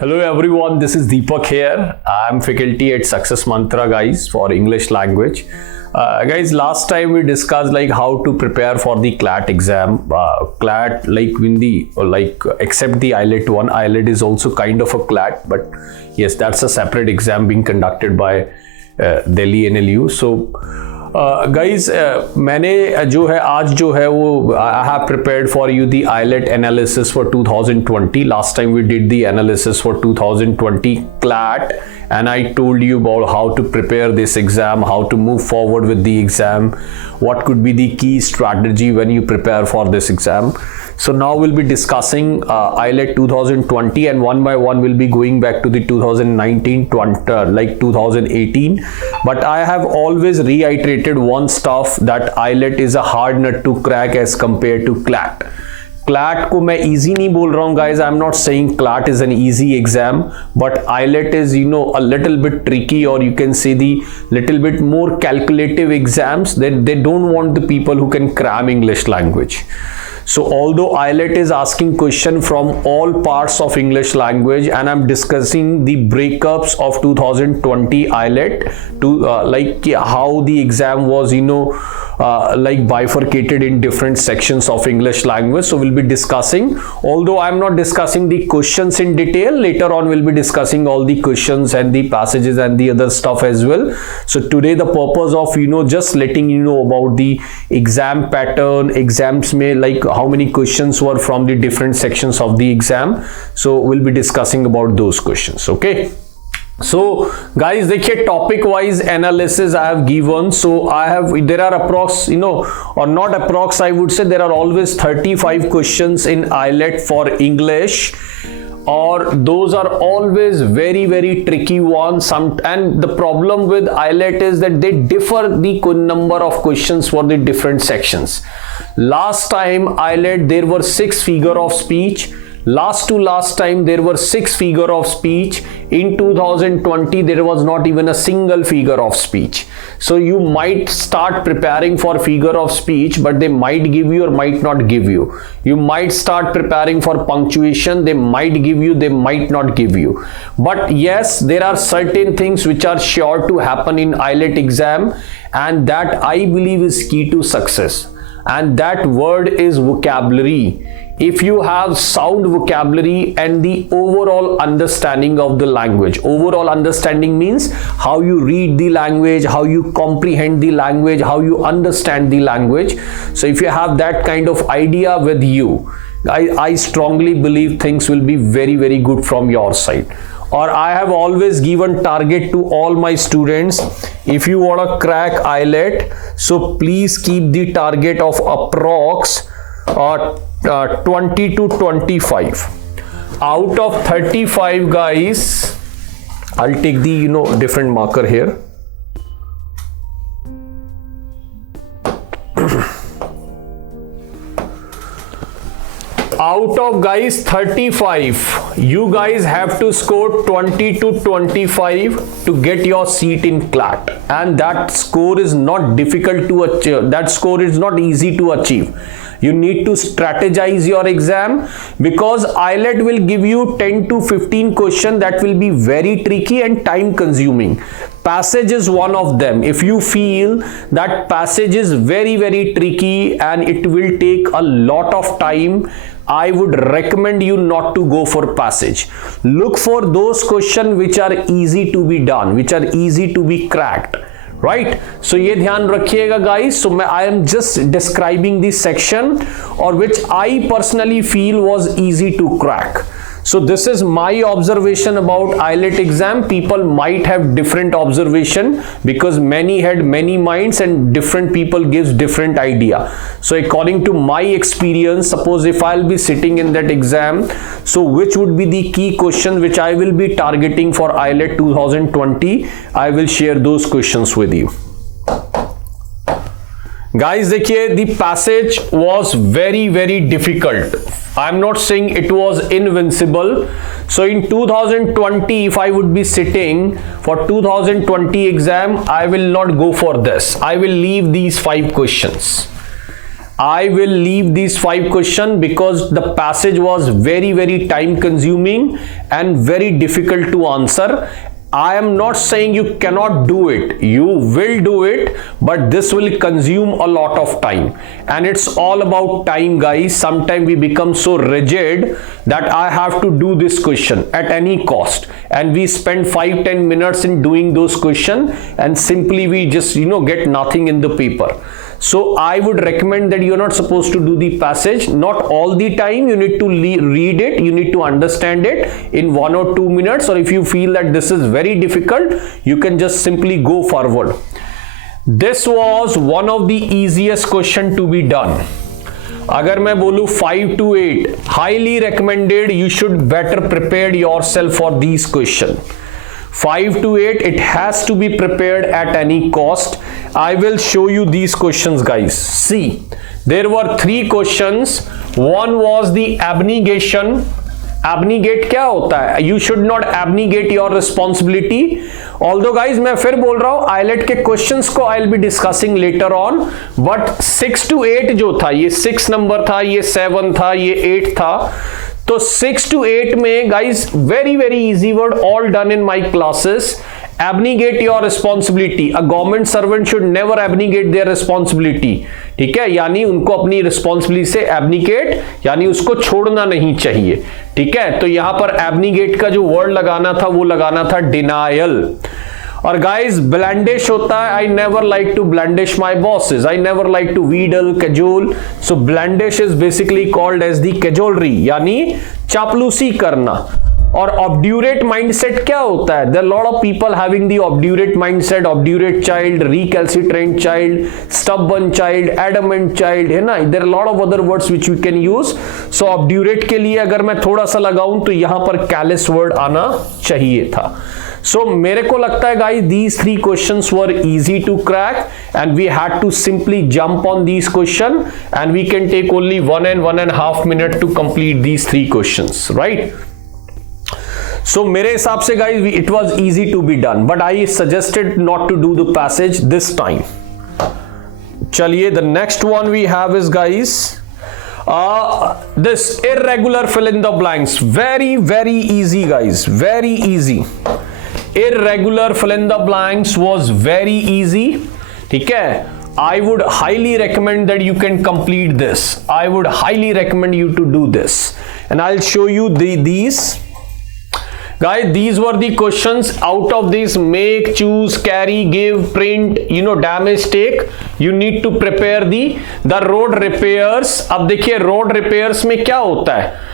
Hello everyone, this is Deepak here. I'm faculty at Success Mantra guys for English language. Guys, last time we discussed like how to prepare for the CLAT exam. CLAT except the IELTS one. IELTS is also kind of a CLAT, but yes, that's a separate exam being conducted by Delhi NLU. So guys, मैंने जो है आज जो है वो I have prepared for you the IELTS analysis for 2020. Last time we did the analysis for 2020 CLAT, and I told you about how to prepare this exam, how to move forward with the exam, what could be the key strategy when you prepare for this exam. So now we'll be discussing IELTS 2020, and one by one we'll be going back to the 2019, 2018. But I have always reiterated one stuff that IELTS is a hard nut to crack as compared to CLAT. CLAT को मैं easy नहीं बोल रहा हूँ guys. I'm not saying CLAT is an easy exam, but IELTS is a little bit tricky, or you can say the little bit more calculative exams. They don't want the people who can cram English language. So although IELTS is asking question from all parts of English language, and I'm discussing the breakups of 2020 IELTS to how the exam was bifurcated in different sections of English language. So we'll be discussing, although I'm not discussing the questions in detail, later on we'll be discussing all the questions and the passages and the other stuff as well. So today the purpose of just letting you know about the exam pattern, exams may how many questions were from the different sections of the exam. So we'll be discussing about those questions. Okay, so guys, देखिए topic wise analysis I have given. So there are approx, or not approx, I would say there are always 35 questions in IELTS for English, or those are always very, very tricky ones. And the problem with IELTS is that they differ the number of questions for the different sections. Last time IELTS there were 6 figure of speech. Last to last time there were 6 figure of speech. In 2020 there was not even a single figure of speech. So you might start preparing for figure of speech, but they might give you or might not give you. You might start preparing for punctuation, they might give you, they might not give you. But yes, there are certain things which are sure to happen in IELTS exam, and that I believe is key to success. And that word is vocabulary. If you have sound vocabulary and the overall understanding of the language, overall understanding means how you read the language, how you comprehend the language, how you understand the language. So if you have that kind of idea with you, I strongly believe things will be very, very good from your side. Or I have always given target to all my students. If you want to crack IELTS, so please keep the target of approx 20 to 25. Out of 35 guys, I'll take the different marker here. Out of guys 35, you guys have to score 20 to 25 to get your seat in CLAT, and that score is not difficult to achieve. That score is not easy to achieve. You need to strategize your exam, because IELTS will give you 10 to 15 questions that will be very tricky and time consuming. Passage is one of them. If you feel that passage is very, very tricky and it will take a lot of time, I would recommend you not to go for passage. Look for those questions which are easy to be done, which are easy to be cracked. Right? So ये ध्यान रखिएगा guys. So I am just describing the section or which I personally feel was easy to crack. So this is my observation about IELTS exam. People might have different observation, because many had many minds and different people gives different idea. So according to my experience, suppose if I'll be sitting in that exam, so which would be the key question which I will be targeting for IELTS 2020, I will share those questions with you. Guys, देखिए, the passage was very, very difficult. I'm not saying it was invincible. So in 2020, if I would be sitting for 2020 exam, I will not go for this. I will leave these 5 questions. I will leave these 5 questions because the passage was very time consuming and very difficult to answer. I am not saying you cannot do it. You will do it, but this will consume a lot of time. And it's all about time, guys. Sometimes we become so rigid that I have to do this question at any cost. And we spend 5-10 minutes in doing those questions and simply we just, get nothing in the paper. So I would recommend that you're not supposed to do the passage. Not all the time. You need to read it. You need to understand it in 1 or 2 minutes. Or if you feel that this is very difficult, you can just simply go forward. This was one of the easiest question to be done. अगर मैं बोलूं 5 to 8, highly recommended. You should better prepare yourself for these questions. 5 to 8, it has to be prepared at any cost. I will show you these questions, guys. See, there were 3 questions. One was the abnegation. Abnegate क्या होता है? You should not abnegate your responsibility. Although guys, मैं फिर बोल रहा हूँ, IELTS के questions को I'll be discussing later on. But 6 to 8 जो था, ये 6 नंबर था, ये 7 था, ये 8 था. तो 6 to 8 में guys, very easy word, all done in my classes. Abnegate your responsibility. A government servant should never abnegate their responsibility. ठीक है, यानी उनको अपनी रिस्पॉन्सिबिलिटी से एबनिकेट यानी उसको छोड़ना नहीं चाहिए. ठीक है, तो यहां पर एबनिगेट का जो वर्ड लगाना था वो लगाना था डिनायल. और गाइज ब्लैंडिश होता है, I never like to blandish my bosses, I never like to wheedle cajole. So blandish is basically called as the cajolery, यानी चापलूसी करना. और ऑब्ड्यूरेट माइंडसेट क्या होता है? There lot of people having the obdurate mindset, obdurate child, recalcitrant child, stubborn child, adamant child, है ना. There lot of other words which we can use. So obdurate के लिए अगर मैं थोड़ा सा लगाऊं तो यहां पर कैलिस वर्ड आना चाहिए था. So मेरे को लगता है guys, these 3 questions were easy to crack and we had to simply jump on these questions and we can take only 1.5 minutes to complete these 3 questions, right? So मेरे हिसाब से guys, it was easy to be done, but I suggested not to do the passage this time. चलिए, the next one we have is guys, this irregular fill in the blanks. Very easy guys, very easy. Irregular fill in the blanks was very easy. ठीक है, I would highly recommend that you can complete this. I would highly recommend you to do this, and I'll show you these. Guys, these were the questions. Out of this, make, choose, carry, give, print, damage, take. You need to prepare the road repairs. अब देखिए road repairs में क्या होता है.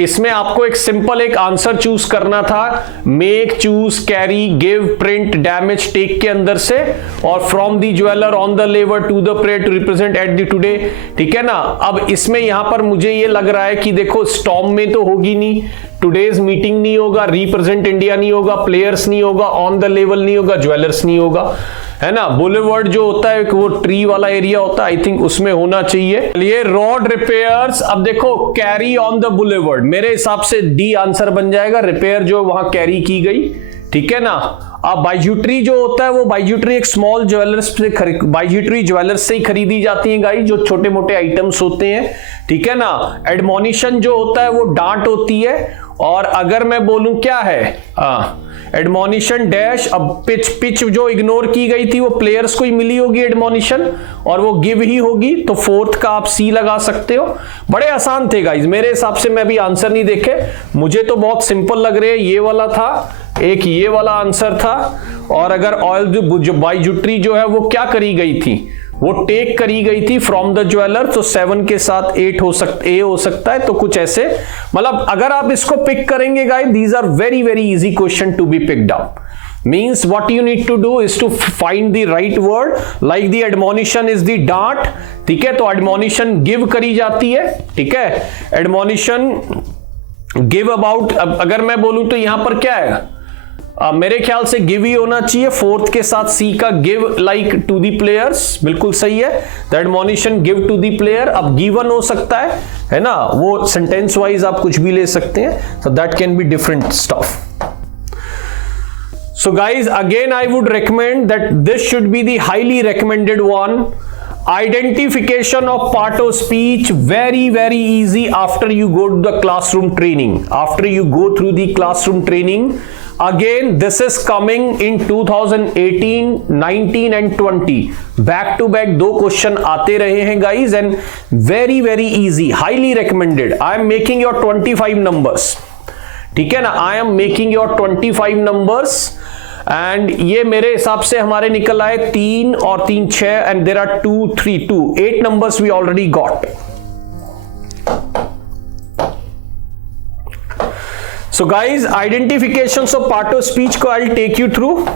इसमें आपको एक simple एक आंसर चूज करना था. Make, choose, carry, give, print, damage, take के अंदर से, और from the jeweller on the lever to the prayer to represent at the today. ठीक है ना. अब इसमें यहां पर मुझे ये लग रहा है कि देखो, स्टॉर्म में तो होगी नहीं, टुडेज मीटिंग नहीं होगा, रिप्रेजेंट इंडिया नहीं होगा, प्लेयर्स नहीं होगा, ऑन द लेवल नहीं होगा, ज्वेलर्स नहीं होगा, है ना. बुलेवर्ड जो होता है वो ट्री वाला एरिया होता है, आई थिंक उसमें होना चाहिए. ये रोड रिपेयर्स. अब देखो, कैरी ऑन द बुलेवर्ड, मेरे हिसाब से डी आंसर बन जाएगा. रिपेयर जो वहां कैरी की गई. ठीक है ना. अब बाइज्यूटरी जो होता है, वो बाइज्यूटरी एक स्मॉल ज्वेलर्स से बाइज्यूटरी ज्वेलर्स से ही खरीदी जाती है गाइस, जो छोटे मोटे आइटम्स होते हैं. ठीक है ना. एडमोनिशन जो होता है वो डांट होती है. और अगर मैं बोलूं क्या है, एडमोनिशन डैश. अब पिच जो इग्नोर की गई थी वो प्लेयर्स को ही मिली होगी एडमोनिशन, और वो गिव ही होगी, तो 4th का आप सी लगा सकते हो. बड़े आसान थे गाइज मेरे हिसाब से. मैं भी आंसर नहीं देखे, मुझे तो बहुत सिंपल लग रहे हैं. ये वाला था, एक ये वाला आंसर था. और अगर ऑयल जो बाइज्यूटरी जो है वो क्या करी गई थी, वो टेक करी गई थी फ्रॉम द ज्वेलर, तो 7 के साथ 8 हो सकता है. तो कुछ ऐसे, मतलब अगर आप इसको पिक करेंगे guys, these are very easy question to be picked out. Means what you need to do is to find the right word, like the admonition is the dart. ठीक है, तो admonition give करी जाती है. ठीक है, admonition give about. अब अगर मैं बोलूं तो यहां पर क्या है, मेरे ख्याल से गिव ही होना चाहिए. 4th के साथ सी का give, like to the players, बिल्कुल सही है. The admonition give to the player. अब गिवन हो सकता है ना, वो सेंटेंस वाइज आप कुछ भी ले सकते हैं. So that can be different stuff. So guys, again I would recommend that this should be the highly recommended one. Identification of part of speech, very easy after you go to the classroom training. After you go through the classroom training, again this is coming in 2018, 19 and 20. Back to back दो question आते रहे हैं guys, and very easy, highly recommended. I am making your 25 numbers. ठीक है ना, I am making your 25 numbers. And ये मेरे हिसाब से हमारे निकल आए 3 और 3 6 and there are 2 3 2 8 numbers we already got. So guys, identifications of part of speech को I will take you through.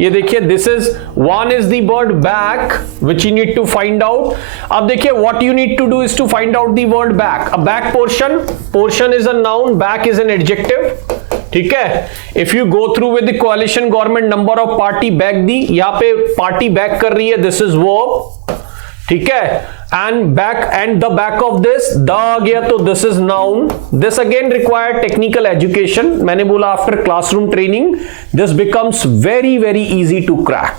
ये देखिए, this is one is the word back which you need to find out. अब देखिए, what you need to do is to find out the word back. A back portion is a noun, back is an adjective. ठीक है, if you go through with the coalition government, number of party back दी, यहां पे party back कर रही है, this is verb. ठीक है, and back and the back of this the आ गया तो this is noun. This again require technical education. मैंने बोला after classroom training this becomes very easy to crack.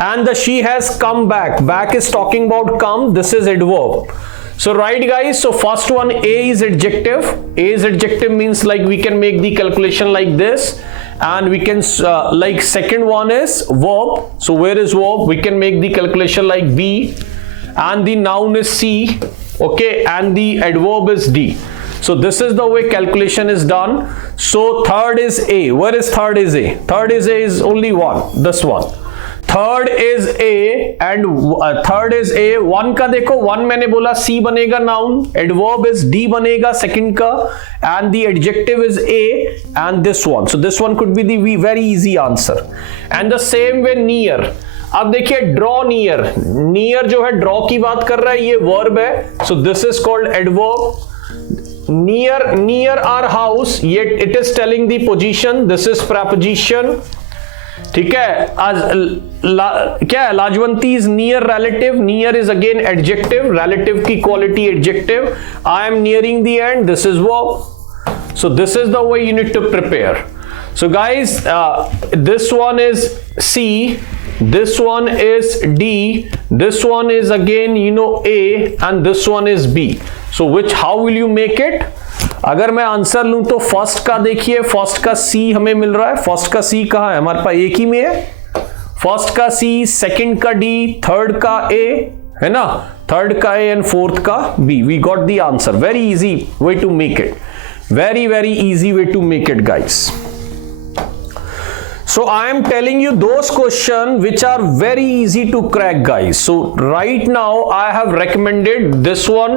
And the she has come back, back is talking about come, this is adverb. So right guys, so first one, A is adjective. A is adjective means like we can make the calculation like this, and we can like second one is verb. So where is verb? We can make the calculation like B, and the noun is C, okay, and the adverb is D. So this is the way calculation is done. So third is A. Where is third is A? Third is A is only one, this one. Third is A and third is a. One का देखो, one मैंने बोला सी बनेगा noun, adverb is D बनेगा second का, and the adjective is A and this one. So this one could be the very easy answer. And the same way near. अब देखिए, draw near. Near जो है draw की बात कर रहा है, ये वर्ब है. So this is called adverb. Near our house, ये it is telling the position, this is preposition. ठीक है, क्या है, Lajwanti is near relative. Near is again adjective, relative की quality adjective. I am nearing the end, this is verb. So this is the way you need to prepare. So guys, this one is C, this one is D, this one is again A, and this one is B. So how will you make it? अगर मैं answer लूं तो first का देखिए, first का सी हमें मिल रहा है. फर्स्ट का सी कहां है, हमारे पास एक ही में है. फर्स्ट का सी, सेकंड का डी, थर्ड का ए, है ना, थर्ड का ए एंड फोर्थ का B. We got the answer. Very easy way to make it. Very easy way to make it guys. So I am telling you those questions which are very easy to crack guys. So right now I have recommended this one,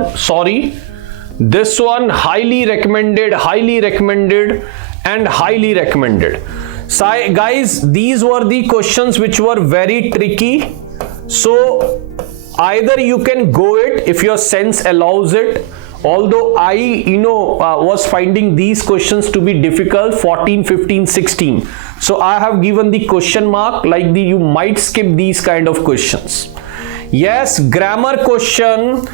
this one highly recommended and highly recommended. So guys, these were the questions which were very tricky. So either you can go it if your sense allows it. Although I was finding these questions to be difficult, 14, 15, 16. So I have given the question mark like you might skip these kind of questions. Yes, grammar question,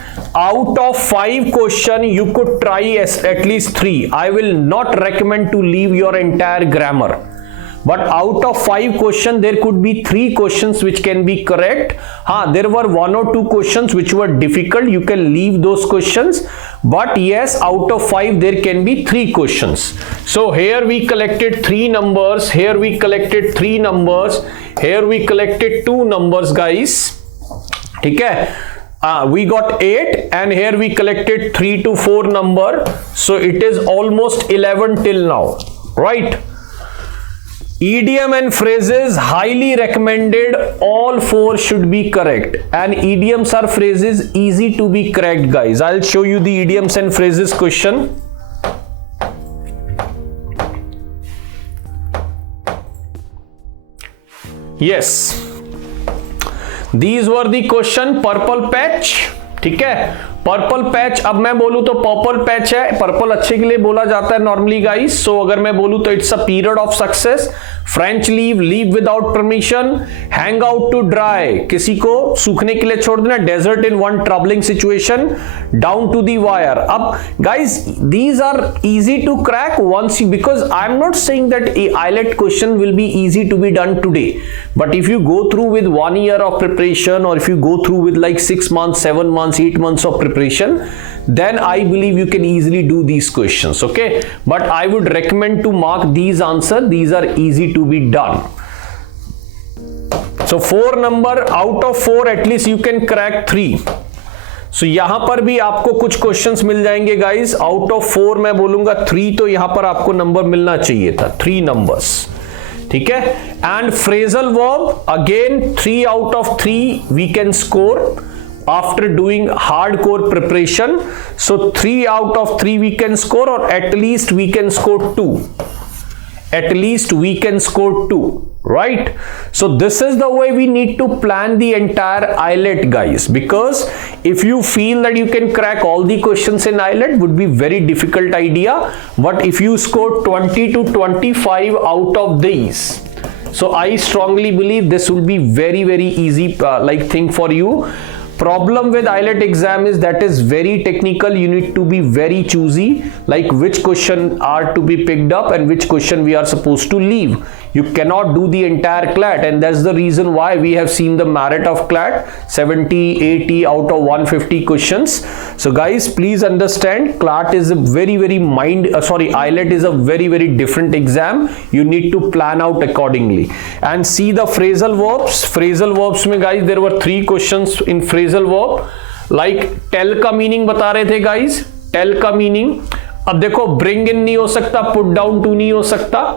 out of 5 question you could try at least 3. I will not recommend to leave your entire grammar. But out of 5 questions, there could be 3 questions which can be correct. There were 1 or 2 questions which were difficult. You can leave those questions. But yes, out of 5, there can be 3 questions. So here we collected 3 numbers. Here we collected 3 numbers. Here we collected 2 numbers, guys. Okay. We got 8, and here we collected 3 to 4 number. So it is almost 11 till now, right? Idiom and phrases highly recommended. All 4 should be correct, and idioms are phrases easy to be cracked guys. I'll show you the idioms and phrases question. Yes, these were the question. Purple patch, ठीक है. Purple patch, अब मैं बोलूं तो purple patch है, purple अच्छे के लिए बोला जाता है नॉर्मली गाइस. सो अगर मैं बोलूं तो it's a period of success. French leave, leave without permission, hang out to dry, किसी को सूखने के लिए छोड़ देना, desert in one troubling situation, down to the wire. अब guys these are easy to crack once you, because I am not saying that IELTS question will be easy to be done today, but if you go through with 1 year of preparation, or if you go through with like 6 months, 7 months, 8 months of preparation, then I believe you can easily do these questions. Okay, but I would recommend to mark these answers. These are easy to be done. So 4 number out of 4 at least you can crack 3. So यहां पर भी आपको कुछ questions मिल जाएंगे guys. Out of 4 मैं बोलूंगा 3 तो यहां पर आपको नंबर मिलना चाहिए था, 3 नंबर्स. ठीक है. And phrasal verb again 3 out of 3 we can score after doing hardcore preparation. So 3 out of 3 we can score, or at least we can score 2. At least we can score 2, right? So this is the way we need to plan the entire IELTS, guys, because if you feel that you can crack all the questions in IELTS, would be very difficult idea. But if you score 20 to 25 out of these, so I strongly believe this will be very, very easy like thing for you. Problem with IELTS exam is that is very technical. You need to be very choosy, like which question are to be picked up and which question we are supposed to leave. You cannot do the entire CLAT, and that's the reason why we have seen the merit of CLAT 70, 80 out of 150 questions. So guys, please understand, CLAT is a very, very IELTS is a very, very different exam. You need to plan out accordingly. And see the phrasal verbs. Phrasal verbs में guys there were 3 questions in phrasal verb. Like tell का meaning बता रहे थे guys. Tell का meaning, अब देखो bring in नहीं हो सकता, put down to नहीं हो सकता,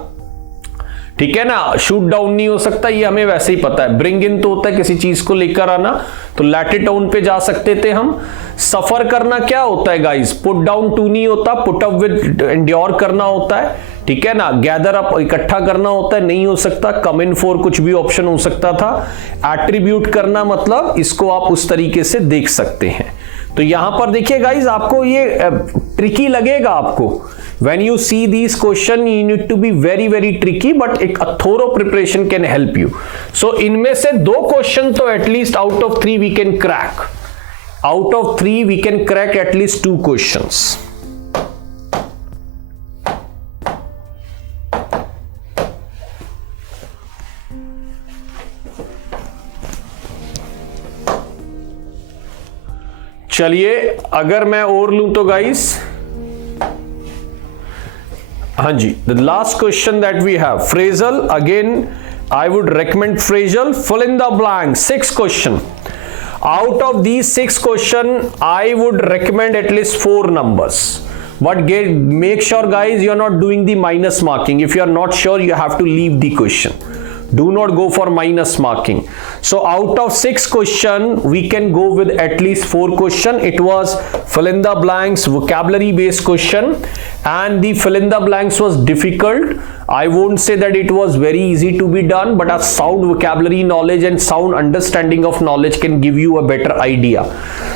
ठीक है ना, शूट डाउन नहीं हो सकता, ये हमें वैसे ही पता है. ब्रिंग इन तो होता है किसी चीज को लेकर आना, तो लैटिट्यूड पे जा सकते थे हम. सफर करना क्या होता है गाइस, पुट डाउन टू नहीं होता, पुट अप विद एंड्योर करना होता है, ठीक है ना. गैदर अप इकट्ठा करना होता है, नहीं हो सकता. कम इन फॉर कुछ भी ऑप्शन हो सकता था. एट्रीब्यूट करना मतलब इसको आप उस तरीके से देख सकते हैं. तो यहां पर देखिए गाइज, आपको ये ट्रिकी लगेगा आपको. When you see these questions, you need to be very, very tricky, but a thorough preparation can help you. So इनमें से 2 question तो at least out of 3 we can crack. Out of 3 we can crack at least 2 questions. चलिए अगर मैं और लूं तो guys, हाँ जी, the last question that we have, phrasal, again I would recommend phrasal. Fill in the blank, 6 question. Out of these 6 question I would recommend at least 4 numbers, but make sure guys you are not doing the minus marking. If you are not sure, you have to leave the question. Do not go for minus marking. So out of 6 question we can go with at least 4 question. It was fill in the blanks, vocabulary based question, and the fill in the blanks was difficult. I won't say that it was very easy to be done, but a sound vocabulary knowledge and sound understanding of knowledge can give you a better idea.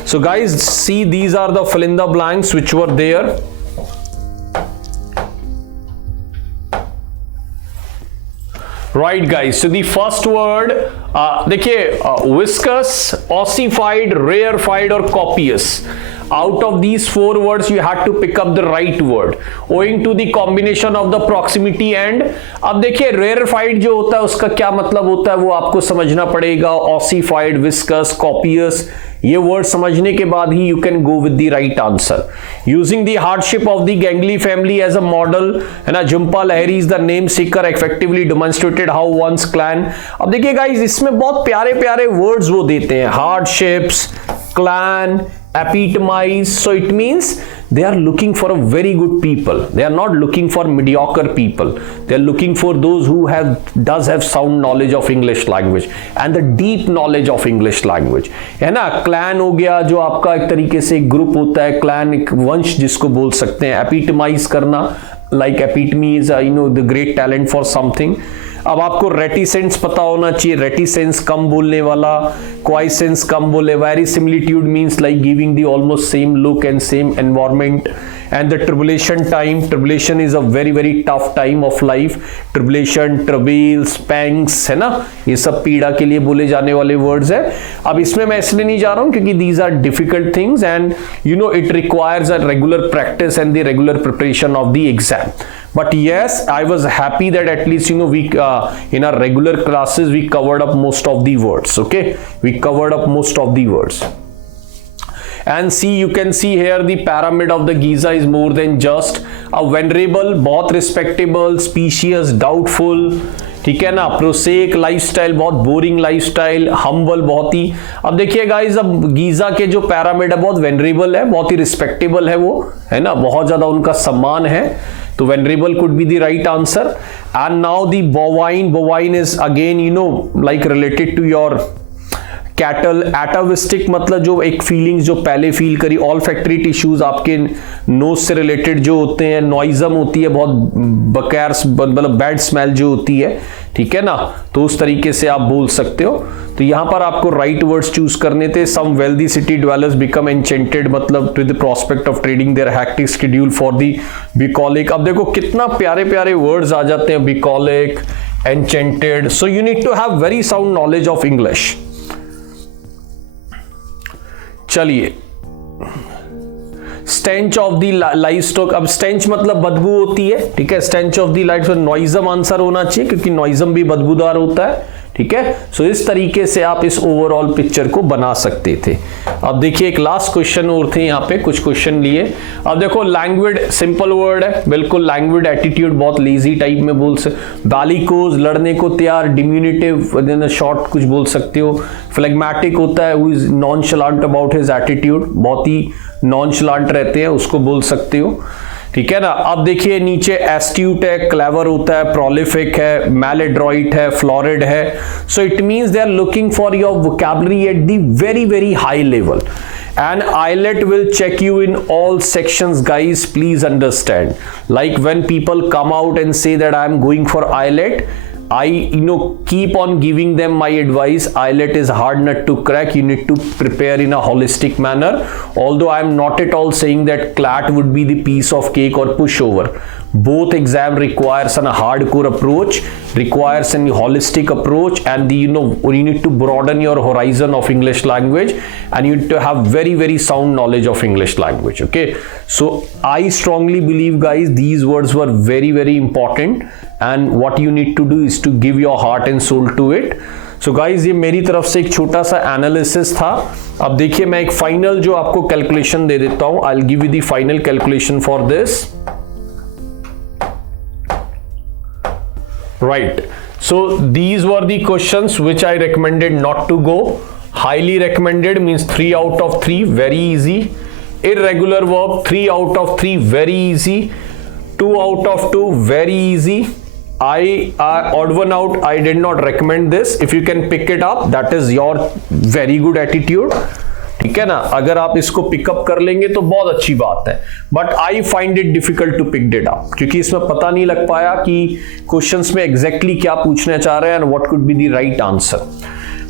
So guys, see, these are the fill in the blanks which were there. Right guys, so the first word देखिए, viscous, ossified, rarefied और copious. Out of these 4 words you had to pick up the right word owing to the combination of the proximity and. अब देखिए rarefied जो होता है उसका क्या मतलब होता है वो आपको समझना पड़ेगा. ossified, viscous, copious, ये वर्ड समझने के बाद ही you can go with the right answer. Using the hardship of the Ganguli family as a model, है ना. Jhumpa Lahiri is the name seeker, effectively demonstrated how once clan. अब देखिए गाइस, इसमें बहुत प्यारे प्यारे वर्ड्स वो देते हैं, hardships, clan, epitomize. So it means they are looking for a very good people. They are not looking for mediocre people. They are looking for those who does have sound knowledge of English language and the deep knowledge of English language. है ना. clan हो गया जो आपका एक तरीके से एक ग्रुप होता है, clan एक वंश जिसको बोल सकते हैं. epitomize करना, like epitome is the great talent for something. अब आपको रेटिसेंस पता होना चाहिए. रेटिसेंस कम बोलने वाला, क्वाइसेंस कम बोले. Very similitude means like giving the almost same look and same environment. and the tribulation time. Tribulation is a very very tough time of life. Tribulation, travails, pangs, है ना, ये सब पीड़ा के लिए बोले जाने वाले वर्ड्स है. अब इसमें मैं इसलिए नहीं जा रहा हूं क्योंकि these are difficult things and you know it requires a regular practice and the regular preparation of the exam. But yes, I was happy that at least you know we in our regular classes we covered up most of the words. Okay, we covered up most of the words. And see, you can see here the pyramid of the Giza is more than just a venerable, बहुत respectable, specious, doubtful, ठीक है ना, प्रोसेक lifestyle, बहुत boring lifestyle, humble बहुत ही. अब देखिए guys, अब Giza के जो पैरामिड है बहुत वेनरेबल है, बहुत ही रिस्पेक्टेबल है वो, है ना, बहुत ज्यादा उनका सम्मान है, तो venerable could be the right answer. And now the bovine is again you know like related to your cattle. Atavistic मतलब जो एक फीलिंग्स जो पहले फील करी. ऑल फैक्ट्री टिश्यूज आपके नोज से रिलेटेड जो होते हैं. नॉइजम होती है बहुत बकैर, मतलब बैड स्मेल जो होती है, ठीक है ना, तो उस तरीके से आप बोल सकते हो. तो यहां पर आपको राइट वर्ड्स चूज करने थे. Some wealthy city dwellers become enchanted, मतलब with the prospect of trading their hectic schedule for the bucolic. अब देखो कितना प्यारे प्यारे वर्ड्स आ जाते हैं, bucolic, enchanted. So you need to have very sound knowledge of English. चलिए, स्टेंच ऑफ द लाइवस्टॉक. अब स्टेंच मतलब बदबू होती है, ठीक है. Stench of the light, noisome answer होना चाहिए क्योंकि नॉइजम भी बदबूदार होता है, ठीक है. सो इस तरीके से आप इस ओवरऑल पिक्चर को बना सकते थे. अब देखिए एक लास्ट क्वेश्चन और थे यहाँ पे, कुछ क्वेश्चन लिए. अब देखो लैंग्विड, सिंपल वर्ड है बिल्कुल. लैंग्विड एटीट्यूड बहुत लेजी टाइप में बोल सकते. बैलिकोज लड़ने को तैयार. डिम्यूनिटिव शॉर्ट कुछ बोल सकते हो. फ्लेगमेटिक होता है, who is nonchalant about his attitude, बहुत ही नॉनशलांट रहते हैं, उसको बोल सकते हो, ठीक है ना. अब देखिए नीचे एस्ट्यूट है, क्लेवर होता है, प्रोलिफिक है, मैलेड्रॉइट है, फ्लोरिड है. So it means they are looking for your vocabulary at the very very high level. And IELTS will check you in all sections, guys. Please understand. Like when people come out and say that I am going for IELTS, I keep on giving them my advice. IELTS is hard nut to crack. You need to prepare in a holistic manner. Although I am not at all saying that CLAT would be the piece of cake or pushover. Both exam requires a hardcore approach, requires a holistic approach, and you need to broaden your horizon of English language, and you need to have very very sound knowledge of English language. Okay, so I strongly believe, guys, these words were very very important, and what you need to do is to give your heart and soul to it. So guys, ये मेरी तरफ से एक छोटा सा analysis था. अब देखिए मैं एक फाइनल जो आपको कैलकुलेशन दे देता हूं. I'll give you the final calculation for this. Right, so these were the questions which I recommended not to go. Highly recommended means 3 out of 3, very easy. Irregular verb, 3 out of 3, very easy. 2 out of 2, very easy. Odd one out, I did not recommend this. If you can pick it up, that is your very good attitude, ठीक है ना. अगर आप इसको pickup कर लेंगे तो बहुत अच्छी बात है. But I find it difficult to pick it up, क्योंकि इसमें पता नहीं लग पाया कि क्वेश्चंस में एग्जैक्टली क्या पूछना चाह रहे हैं and what could be the right answer.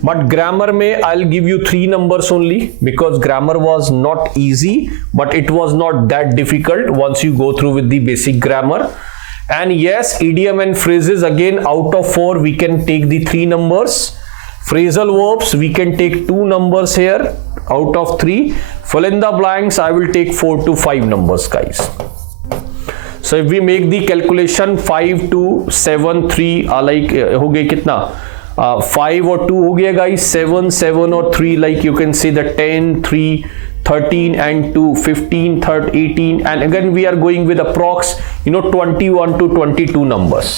But grammar में I will give you 3 numbers only, because grammar was not easy, but it was not that difficult once you go through with the basic grammar. And yes, idiom and phrases, again out of 4 we can take the 3 numbers. Phrasal verbs we can take 2 numbers here out of 3. Fill in the blanks, I will take 4 to 5 numbers, guys. So if we make the calculation 5 2 7 3 like हो गए कितना, 5 और 2 हो गया guys, 7 7 और 3, like you can see the 10 3 13 and 2 15 18, and again we are going with approx 21 to 22 numbers.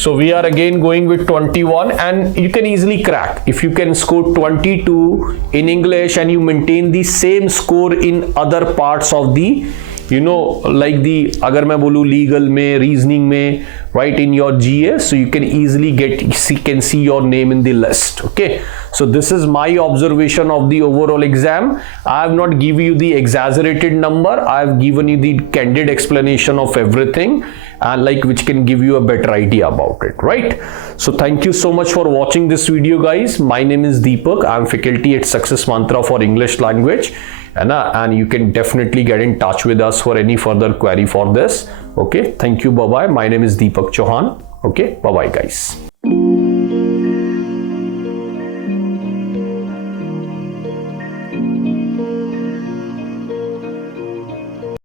So we are again going with 21, and you can easily crack. If you can score 22 in English and you maintain the same score in other parts of the like the, अगर मैं बोलूँ legal में, reasoning में, right, in your GS, so you can easily can see your name in the list. Okay, so this is my observation of the overall exam. I have not given you the exaggerated number. I have given you the candid explanation of everything, and like which can give you a better idea about it, right? So thank you so much for watching this video, guys. My name is Deepak. I am faculty at Success Mantra for English language. है ना, and you can definitely get in touch with us for any further query for this. Okay, thank you, bye bye. My name is Deepak Chauhan. Okay, bye bye guys.